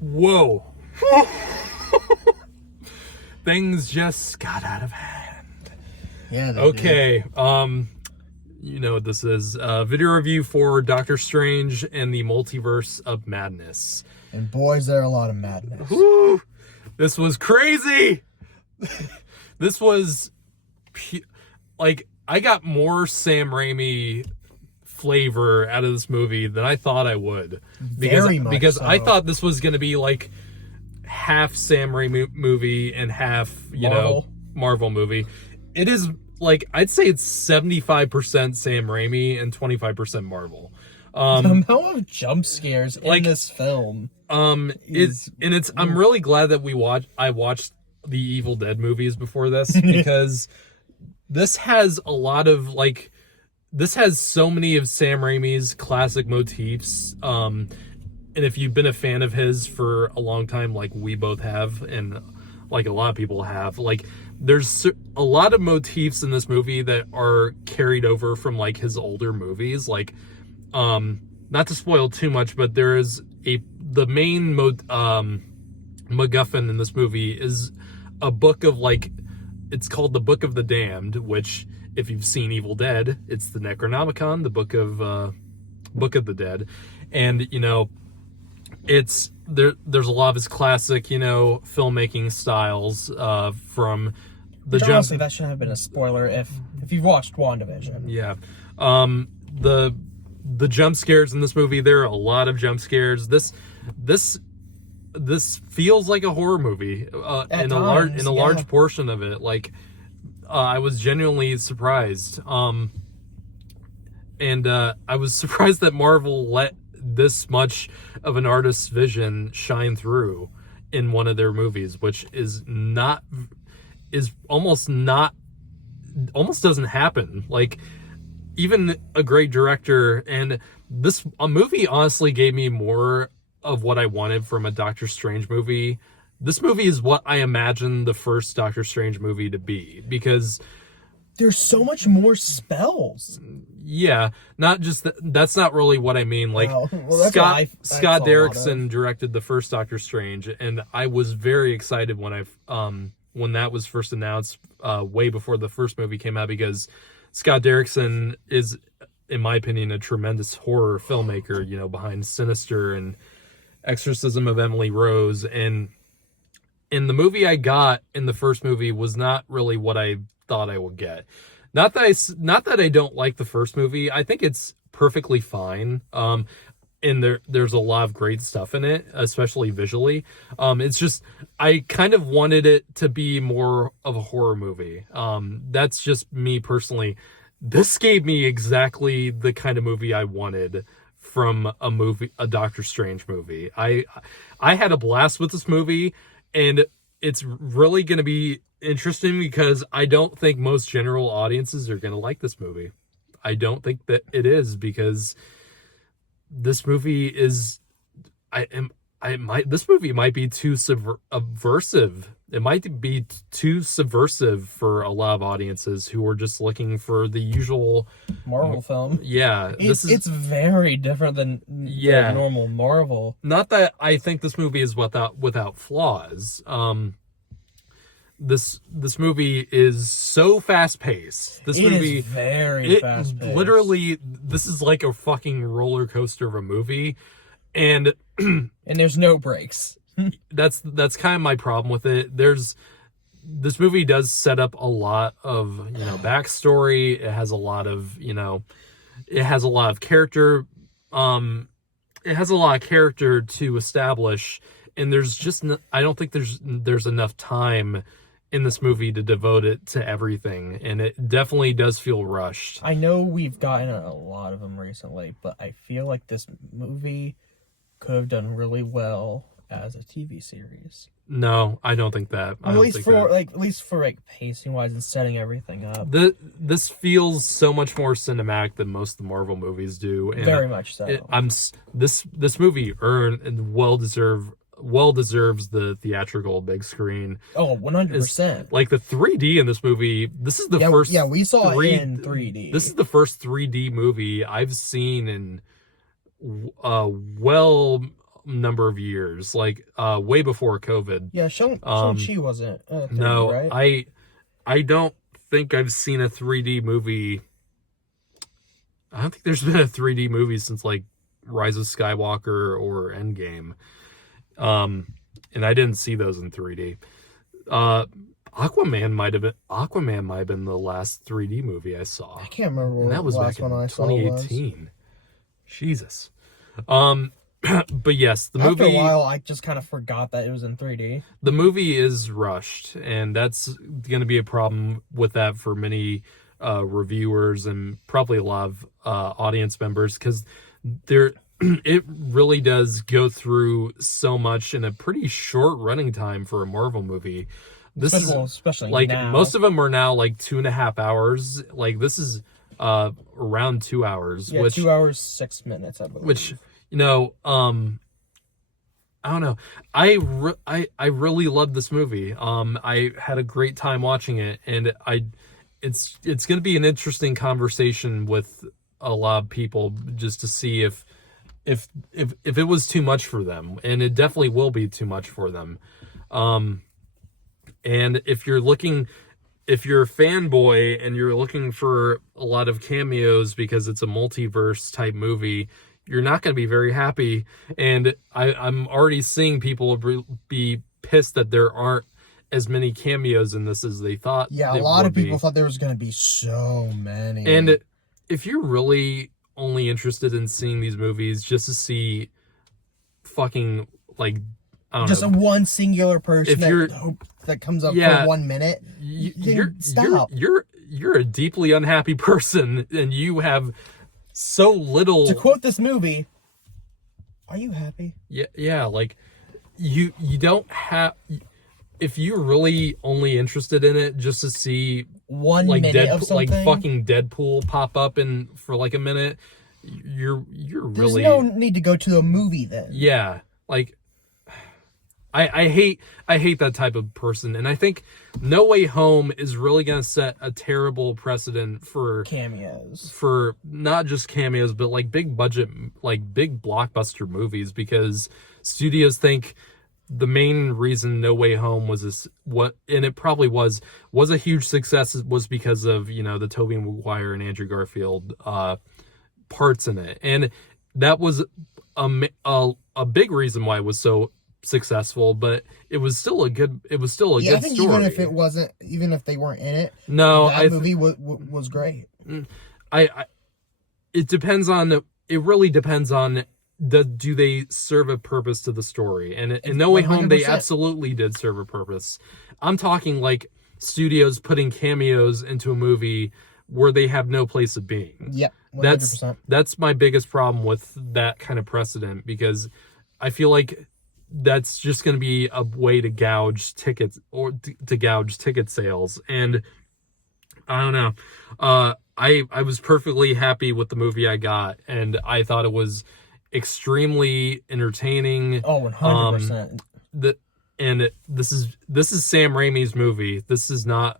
Whoa. Things just got out of hand. Yeah. Okay. You know what this is. Video review for Doctor Strange and the Multiverse of Madness. And boys, there are a lot of madness. Woo! This was crazy. This was like, I got more Sam Raimi flavor out of this movie than I thought I would. Because so. I thought this was going to be like half Sam Raimi movie and half, Marvel movie. It is like, I'd say it's 75% Sam Raimi and 25% Marvel. The amount of jump scares in this film. I'm really glad that I watched the Evil Dead movies before this, because this has a lot of this has so many of Sam Raimi's classic motifs. And if you've been a fan of his for a long time, like we both have, and like a lot of people have, like there's a lot of motifs in this movie that are carried over from like his older movies. Like, not to spoil too much, but there is the main MacGuffin in this movie is a book of it's called the Book of the Damned, which if you've seen Evil Dead, it's the Necronomicon, the Book of the Dead. And, it's there's a lot of his classic, filmmaking styles from the jump. Honestly, that shouldn't have been a spoiler if you've watched WandaVision. Yeah. The jump scares in this movie, there are a lot of jump scares. This feels like a horror movie in a large portion of it. Like, I was genuinely surprised. And I was surprised that Marvel let this much of an artist's vision shine through in one of their movies, which almost doesn't happen. Like, even a great director, and a movie honestly gave me more of what I wanted from a Doctor Strange movie. This movie is what I imagined the first Doctor Strange movie to be, because there's so much more spells. Yeah, not just that's not really what I mean. Like, Scott Derrickson directed the first Doctor Strange, and I was very excited when that was first announced, way before the first movie came out, because Scott Derrickson is, in my opinion, a tremendous horror filmmaker, behind Sinister and Exorcism of Emily Rose. And the movie I got in the first movie was not really what I thought I would get. Not that I don't like the first movie. I think it's perfectly fine. And there's a lot of great stuff in it, especially visually. It's just, I kind of wanted it to be more of a horror movie. That's just me personally. This gave me exactly the kind of movie I wanted from a Doctor Strange movie. I had a blast with this movie, and it's really going to be interesting because I don't think most general audiences are going to like this movie. I don't think that it is, because this movie is, this movie might be too subversive. It might be too subversive for a lot of audiences who are just looking for the usual Marvel film. Yeah. It's very different than normal Marvel. Not that I think this movie is without flaws. This movie is so fast-paced. This movie is very fast-paced. Literally, this is like a fucking roller coaster of a movie, and there's no breaks. That's kind of my problem with it. This movie does set up a lot of, backstory. It has a lot of, it has a lot of character. It has a lot of character to establish, and there's just I don't think there's enough time in this movie to devote it to everything, and it definitely does feel rushed. I know we've gotten a lot of them recently, but I feel like this movie could have done really well as a TV series. No, I don't think that. At least for pacing wise and setting everything up. This feels so much more cinematic than most of the Marvel movies do. And very much so. This movie earned and well deserves the theatrical big screen. Oh, 100%. Like, the 3D in this movie, this is the first... Yeah, we saw it in 3D. This is the first 3D movie I've seen in well number of years, like way before COVID. Yeah, Shang-Chi wasn't 3D, no, right? I don't think I've seen a 3D movie. I don't think there's been a 3D movie since like Rise of Skywalker or Endgame. And I didn't see those in 3D. Aquaman might have been the last 3D movie I saw. I can't remember and that was the back last one in I saw 2018. Jesus. But yes, the After movie. a while, I just kind of forgot that it was in 3D. The movie is rushed, and that's going to be a problem with that for many reviewers and probably a lot of audience members, because it really does go through so much in a pretty short running time for a Marvel movie. Especially like now. Most of them are now like 2.5 hours. Like this is around 2 hours. Yeah, 2 hours 6 minutes, I believe. Which, you know, I don't know. I really loved this movie. I had a great time watching it, and it's going to be an interesting conversation with a lot of people just to see if it was too much for them, and it definitely will be too much for them. And if you're a fanboy and you're looking for a lot of cameos because it's a multiverse type movie, you're not going to be very happy. And I'm already seeing people be pissed that there aren't as many cameos in this as they thought. Yeah, a lot of people thought there was going to be so many. And if you're really only interested in seeing these movies just to see fucking, like, I don't know, just a one singular person that comes up for 1 minute, stop. You're a deeply unhappy person, and you have so little. To quote this movie, are you happy? Yeah, like you don't have. If you're really only interested in it just to see 1 like minute of something, like fucking Deadpool pop up for like a minute, you're really. There's no need to go to the movie then. Yeah, like. I hate that type of person, and I think No Way Home is really gonna set a terrible precedent for cameos, for not just cameos, but like big budget, like big blockbuster movies, because studios think the main reason No Way Home was and it probably was a huge success was because of, you know, the Tobey Maguire and Andrew Garfield parts in it, and that was a big reason why it was so successful, but it was still a good story. I think even if they weren't in it, that movie was great. It really depends on do they serve a purpose to the story, and in No Way Home they absolutely did serve a purpose. I'm talking like studios putting cameos into a movie where they have no place of being. Yep, 100%. That's my biggest problem with that kind of precedent, because I feel like that's just going to be a way to gouge tickets or to gouge ticket sales. And I don't know. I was perfectly happy with the movie I got, and I thought it was extremely entertaining. Oh, 100%. And this is Sam Raimi's movie. This is not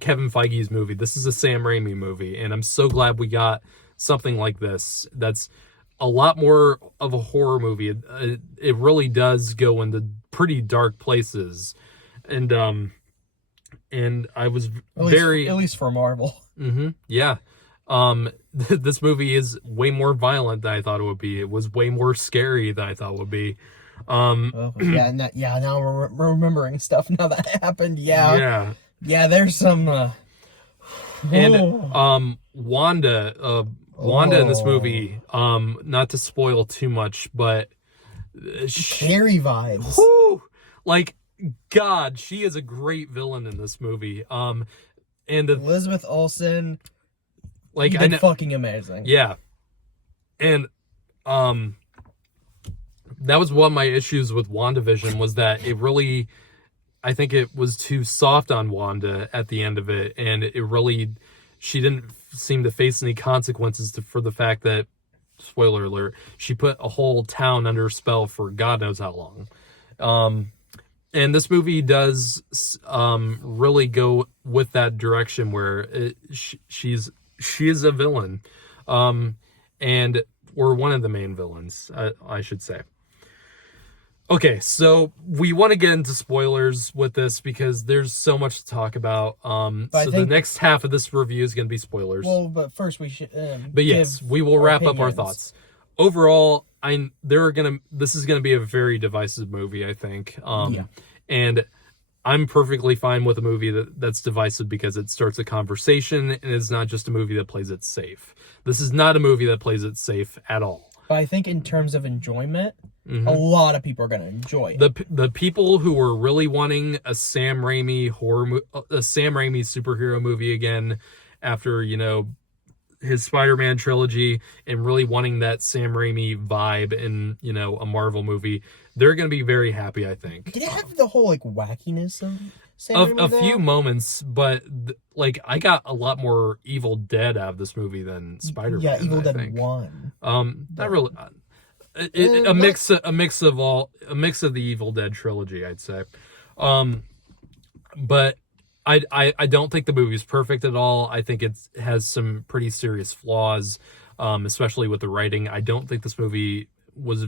Kevin Feige's movie. This is a Sam Raimi movie, and I'm so glad we got something like this. That's a lot more of a horror movie. It really does go into pretty dark places, and I was at least for Marvel. Mm-hmm. Yeah. This movie is way more violent than I thought it would be. It was way more scary than I thought it would be. Now we're remembering stuff now that happened. Yeah. There's some. And Wanda in this movie, not to spoil too much, but Carrie vibes. Whoo, like, God, she is a great villain in this movie. And Elizabeth Olsen, like, fucking amazing. Yeah, and that was one of my issues with WandaVision, was that I think it was too soft on Wanda at the end of it, and she didn't seem to face any consequences for the fact that, spoiler alert, she put a whole town under spell for God knows how long. And this movie does really go with that direction where she is a villain, and or one of the main villains, I should say. Okay, so we want to get into spoilers with this because there's so much to talk about. The next half of this review is going to be spoilers. Well, but first we should. But yes, we will wrap up our thoughts. Overall, this is gonna be a very divisive movie, I think. And I'm perfectly fine with a movie that's divisive because it starts a conversation and it's not just a movie that plays it safe. This is not a movie that plays it safe at all. But I think in terms of enjoyment, a lot of people are gonna enjoy it. The people who were really wanting a Sam Raimi superhero movie again after, his Spider-Man trilogy and really wanting that Sam Raimi vibe in, a Marvel movie, they're going to be very happy, I think. Did it have the whole, wackiness of Sam Raimi? A few moments, but, I got a lot more Evil Dead out of this movie than Spider-Man, Yeah, Evil I Dead think. 1. Not really. A mix of the Evil Dead trilogy, I'd say. But I don't think the movie's perfect at all. I think it has some pretty serious flaws, especially with the writing. I don't think this movie was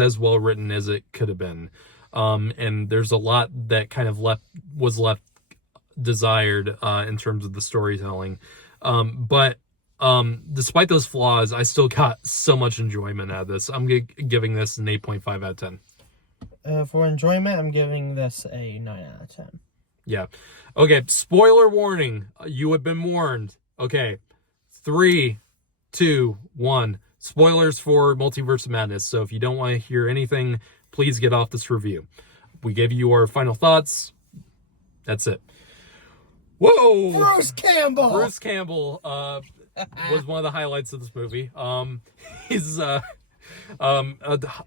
as well written as it could have been. And there's a lot that kind of was left desired in terms of the storytelling. But despite those flaws, I still got so much enjoyment out of this. I'm giving this an 8.5 out of 10. For enjoyment, I'm giving this a 9 out of 10. Yeah. Okay, spoiler warning. You have been warned. Okay. 3, 2, 1. Spoilers for Multiverse of Madness. So if you don't want to hear anything, please get off this review. We gave you our final thoughts. That's it. Whoa! Bruce Campbell! Bruce Campbell was one of the highlights of this movie. He's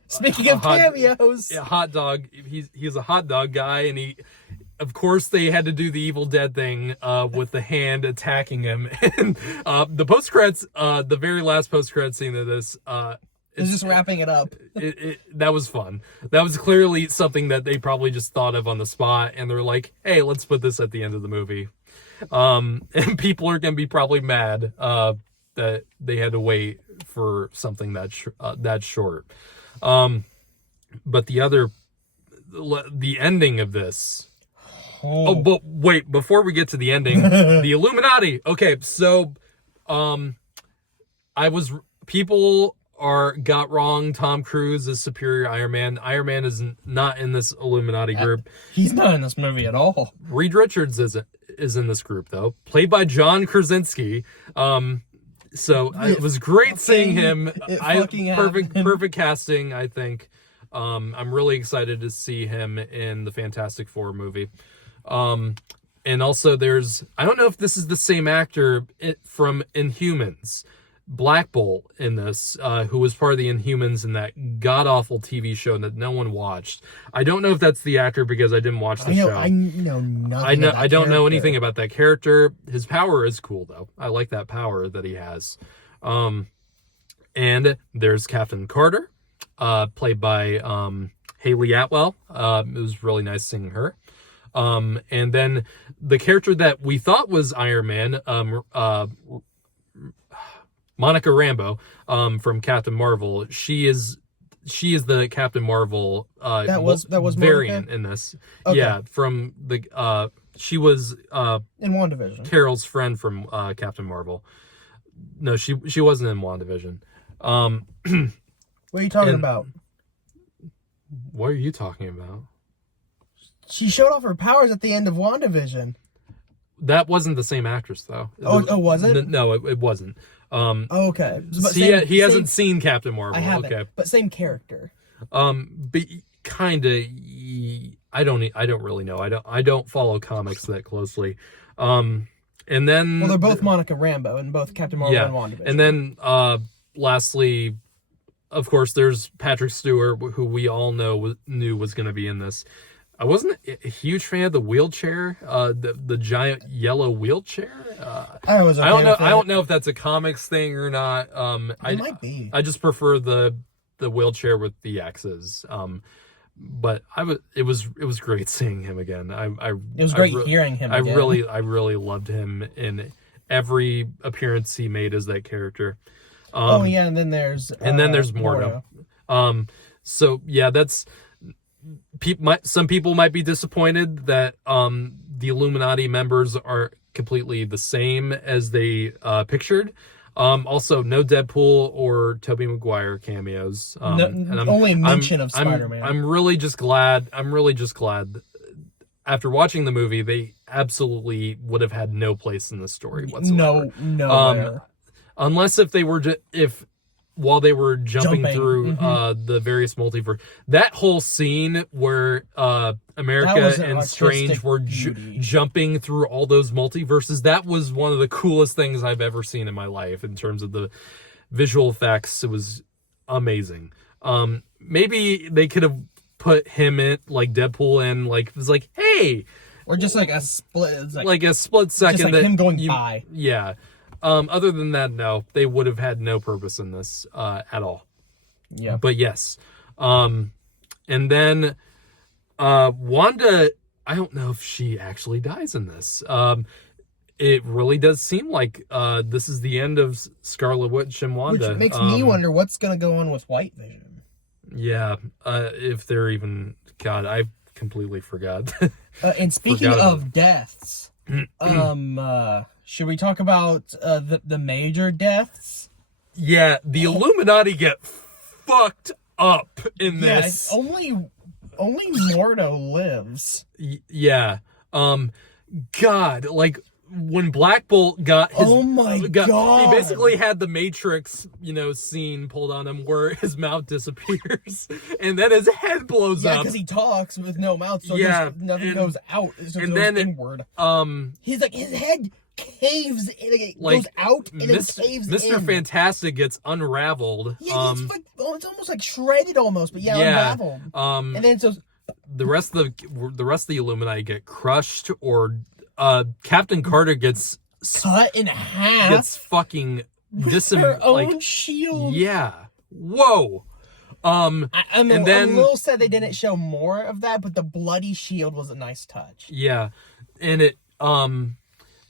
speaking of cameos, hot dog. He's a hot dog guy, and of course, they had to do the Evil Dead thing with the hand attacking him. And the post credits, the very last post credit scene of this, it's just wrapping it up. That was fun. That was clearly something that they probably just thought of on the spot, and they're like, "Hey, let's put this at the end of the movie." And people are gonna be probably mad that they had to wait for something that short. But the ending of this. Oh, but wait, before we get to the ending, the Illuminati. Okay, so people got wrong. Tom Cruise is superior Iron Man. Iron Man is not in this Illuminati group. He's not in this movie at all. Reed Richards is in this group though, played by John Krasinski. It was great seeing him. Perfect casting, I think. I'm really excited to see him in the Fantastic Four movie. And also I don't know if this is the same actor from Inhumans, Black Bolt in this, who was part of the Inhumans in that god-awful TV show that no one watched. I don't know if that's the actor because I didn't watch the show. I know nothing. I don't know anything about that character. His power is cool though. I like that power that he has. And there's Captain Carter, played by Haley Atwell. It was really nice seeing her. And then the character that we thought was Iron Man, Monica Rambeau, from Captain Marvel. She is the Captain Marvel that was variant Monica? In this. Okay. Yeah, from the she was in WandaVision. Carol's friend from Captain Marvel. No, she wasn't in WandaVision. What are you talking about? What are you talking about? She showed off her powers at the end of WandaVision. That wasn't the same actress, though. Oh, was it? No, it wasn't. Okay. He hasn't seen Captain Marvel. I haven't, okay, but same character. But kinda. I don't really know. I don't follow comics that closely. And then they're both Monica Rambeau in both Captain Marvel and WandaVision. And then lastly, of course, there's Patrick Stewart, who we all knew was going to be in this. I wasn't a huge fan of the wheelchair, the giant yellow wheelchair. I don't know if that's a comics thing or not. It might be. I just prefer the wheelchair with the X's. But it was great seeing him again. It was great hearing him again. I really loved him in every appearance he made as that character. And then there's Mordo. So yeah, that's some people might be disappointed that the Illuminati members are completely the same as they pictured. Also, no Deadpool or Tobey Maguire cameos. And only mention of Spider-Man. I'm really just glad. After watching the movie, they absolutely would have had no place in the story whatsoever. No. Unless if they were while they were jumping through the various multiverse, that whole scene where America an and Strange were jumping through all those multiverses, that was one of the coolest things I've ever seen in my life in terms of the visual effects. It was amazing. Maybe they could have put him in, like Deadpool in, like it was like, hey, or just like a split, like a split second, just like that him going by. Yeah. Other than that, no, they would have had no purpose in this at all. Yeah. But yes. And then Wanda, I don't know if she actually dies in this. It really does seem like this is the end of Scarlet Witch and Wanda. Which makes me wonder what's going to go on with White Vision. Yeah. If they're even... God, I completely forgot. And speaking of deaths... should we talk about the major deaths? Yeah, the Illuminati get fucked up in this. Only Mordo lives. Yeah. God, like when Black Bolt got his... Oh my God. He basically had the Matrix, scene pulled on him where his mouth disappears and then his head blows up. Yeah, because he talks with no mouth, so nothing goes out. So it goes inward. He's like, his head caves in, it goes out and it caves in. Mr. Fantastic gets unraveled. Yeah, it's almost like shredded almost, but unraveled. And then so the rest of the Illuminati get crushed, or Captain Carter gets cut in half. Gets fucking her own shield. Yeah. Whoa. I'm a little sad they didn't show more of that, but the bloody shield was a nice touch. Yeah, and it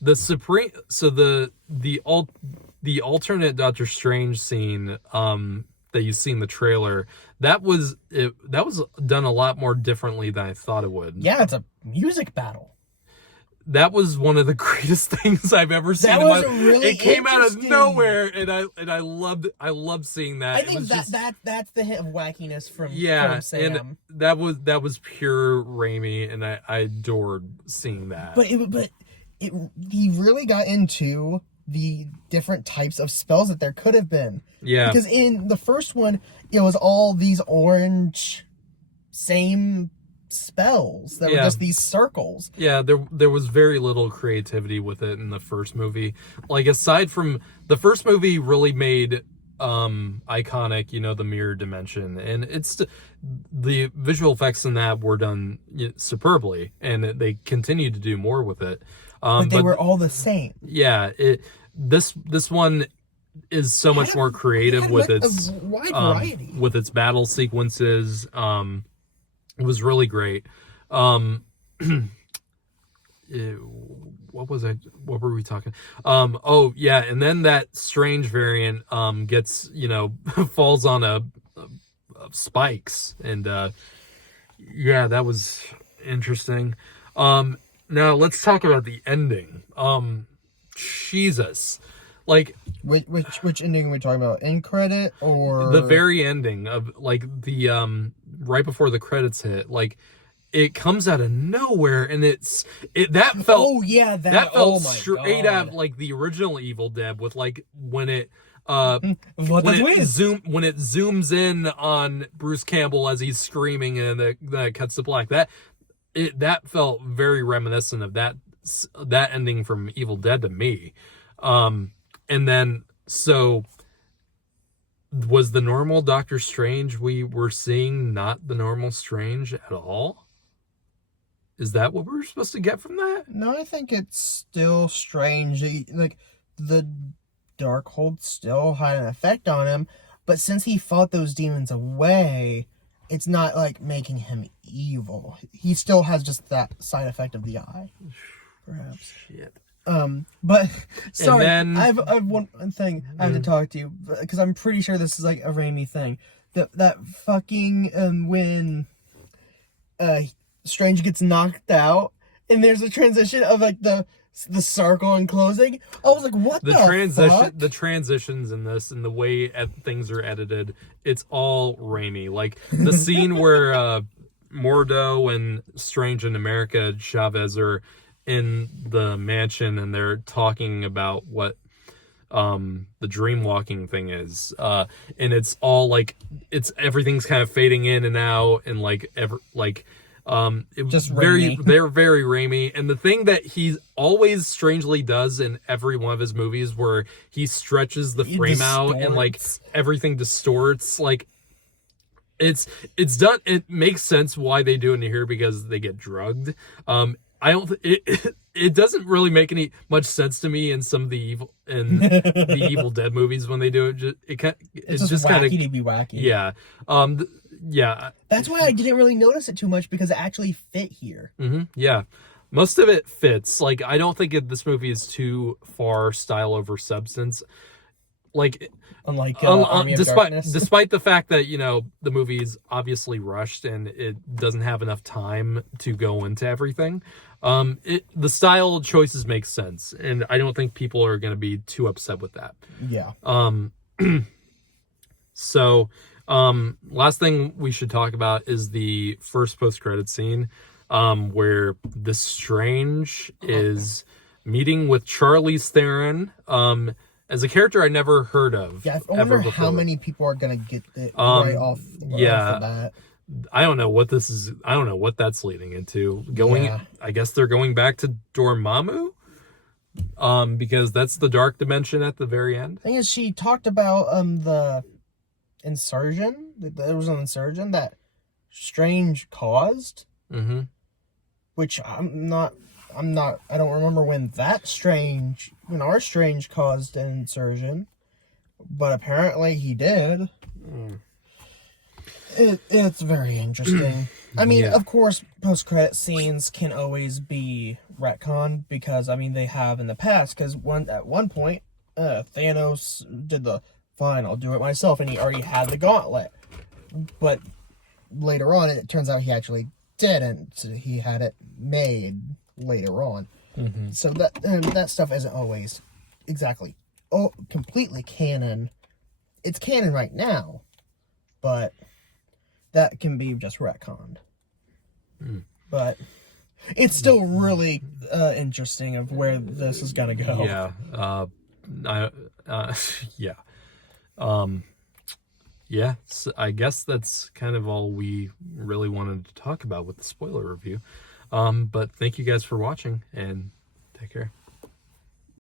the alternate Doctor Strange scene that you see in the trailer, that was done a lot more differently than I thought it would. Yeah, it's a music battle. That was one of the greatest things I've ever seen. It came out of nowhere, and I loved seeing that. I think that's the hit of wackiness from Sam. And that was pure Raimi, and I adored seeing that. But he really got into the different types of spells that there could have been. Yeah. Because in the first one, it was all these orange same spells that were just these circles. Yeah, there was very little creativity with it in the first movie. Like, aside from the first movie really made iconic, the mirror dimension, and it's the visual effects in that were done superbly, and they continue to do more with it. But they were all the same. Yeah, this one is so much more creative with its wide variety. With its battle sequences. It was really great. What were we talking? Oh yeah, and then that Strange variant gets falls on spikes, and yeah, that was interesting. Now let's talk about the ending. Jesus. Like, which ending are we talking about? End credit or the very ending of, like, the right before the credits hit? Like, it comes out of nowhere, and that felt straight out of, like, the original Evil Dead, with, like, when it zooms in on Bruce Campbell as he's screaming, and then it cuts to black. That felt very reminiscent of that ending from Evil Dead to me. And then, so, was the normal Doctor Strange we were seeing not the normal Strange at all? Is that what we were supposed to get from that? No, I think it's still Strange. Like, the Darkhold still had an effect on him, but since he fought those demons away, it's not, like, making him evil. He still has just that side effect of the eye, perhaps. Shit. But sorry, then, I have one thing I have to talk to you, because I'm pretty sure this is like a Raimi thing. that fucking when Strange gets knocked out, and there's a transition of like the circle and closing. I was like, what the fuck? The transitions in this and the way things are edited, it's all Raimi. Like the scene where Mordo and Strange and America Chavez are in the mansion and they're talking about what the dream walking thing is, and it's all like everything's kind of fading in and out, and it was they're very Raimi. And the thing that he always strangely does in every one of his movies, where he stretches the frame out and like everything distorts, like it's done. It makes sense why they do it in here, because they get drugged. I don't. It doesn't really make much sense to me in some of the Evil Dead movies when they do it. It's just kind of wacky to be wacky. Yeah. Yeah. That's why I didn't really notice it too much, because it actually fit here. Mm-hmm. Yeah. Most of it fits. Like, I don't think this movie is too far style over substance. Like, unlike Army of Darkness. Despite the fact that, the movie is obviously rushed and it doesn't have enough time to go into everything, the style choices make sense, and I don't think people are going to be too upset with that. Yeah. So, last thing we should talk about is the first post-credit scene, where the Strange is meeting with Charlize Theron, as a character I never heard of. Yeah, I wonder how many people are gonna get it right off the bat. I don't know what this is. I don't know what that's leading into. I guess they're going back to Dormammu, because that's the dark dimension at the very end. Thing is, she talked about the insurgent. There was an insurgent that Strange caused. Mm-hmm. Which I don't remember when our Strange caused an insurgent, but apparently he did. It's very interesting. I mean, of course, post-credit scenes can always be retconned, because, I mean, they have in the past, because at one point, Thanos did fine, I'll do it myself, and he already had the gauntlet. But later on, it turns out he actually didn't. So he had it made later on. Mm-hmm. So that stuff isn't always exactly completely canon. It's canon right now, but that can be just retconned. But it's still really interesting of where this is gonna go. Yeah. So I guess that's kind of all we really wanted to talk about with the spoiler review. But thank you guys for watching, and take care.